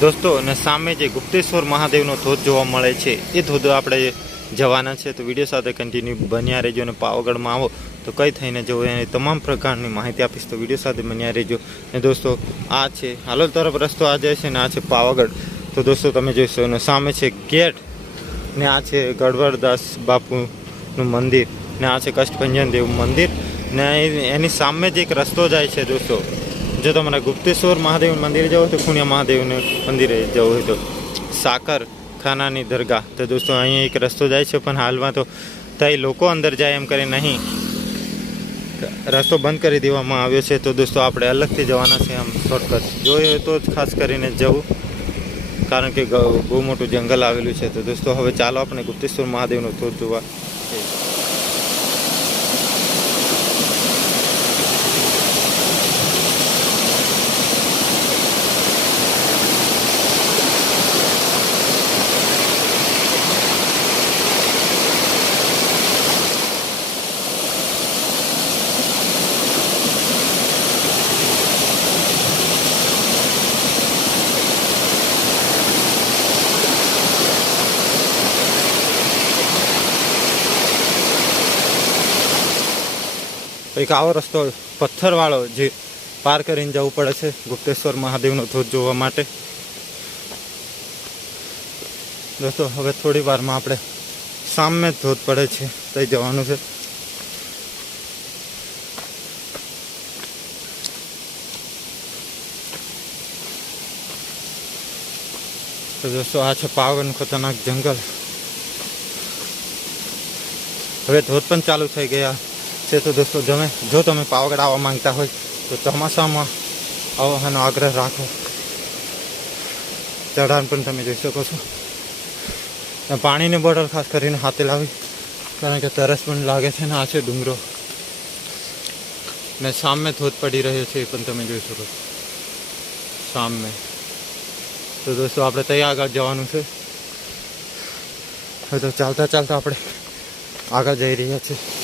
દોસ્તો, અને સામે જે ગુપ્તેશ્વર મહાદેવનો ધોધ જોવા મળે છે, એ ધોધ આપણે જવાના છે. તો વીડિયો સાથે કન્ટિન્યુ બન્યા રહેજો અને પાવાગઢમાં આવો. તો કઈ થઈને જવું એની તમામ પ્રકારની માહિતી આપીશ. તો વીડિયો સાથે બન્યા રહેજો. અને દોસ્તો, આ છે હાલોલ તરફ રસ્તો આ જાય છે ને આ છે પાવાગઢ. તો દોસ્તો, તમે જોઈશો અને સામે છે ગેટ ને આ છે ગઢવરદાસ બાપુનું મંદિર ને આ છે કષ્ટભંજન દેવ મંદિર ને એની સામે જ એક રસ્તો જાય છે દોસ્તો. જો તમારે ગુપ્તેશ્વર મહાદેવ મંદિરે જવું હોય તો ખૂણિયા મહાદેવને મંદિરે જવું હોય તો. સાકર ખાનાની દરગાહ. તો દોસ્તો, અહીંયા એક રસ્તો જાય છે, પણ હાલમાં તો ત્યાં લોકો અંદર જાય એમ કરે નહીં. રસ્તો બંધ કરી દેવામાં આવ્યો છે. તો દોસ્તો, આપણે અલગથી જવાના છે આમ શોર્ટકટ જોઈએ તો જ ખાસ કરીને જવું. કારણ કે બહુ મોટું જંગલ આવેલું છે. તો દોસ્તો, હવે ચાલો આપણે ગુપ્તેશ્વર મહાદેવનો ધોધ જોવા. એક આવો રસ્તો પથ્થરવાળો જે પાર કરીને જવું પડે છે ગુપ્તેશ્વર મહાદેવનો ધોધ જોવા માટે. દોસ્તો, હવે થોડી વારમાં આપણે સામે જ ધોધ પડે છે ત્યાં જવાનું છે. તો દોસ્તો, આ છે પાવન ખતરનાક જંગલ. હવે ધોધ પણ ચાલુ થઈ ગયા. છે તો દોસ્તો તમે જો તમે પાવાગઢ આવવા માંગતા હોય તો ચોમાસામાં આવવાનો આગ્રહ રાખો. ચઢાણ પણ તમે જોઈ શકો છો. પાણીની બોટલ ખાસ કરીને હાથે લાવી, કારણ કે તરસ પણ લાગે છે ને આ છે ડુંગરો. ને સામે ધોધ પડી રહ્યો છે એ પણ તમે જોઈ શકો છો. સામે. તો દોસ્તો, આપણે ત્યાં આગળ જવાનું છે. હવે તો ચાલતા ચાલતા આપણે આગળ જઈ રહ્યા છીએ.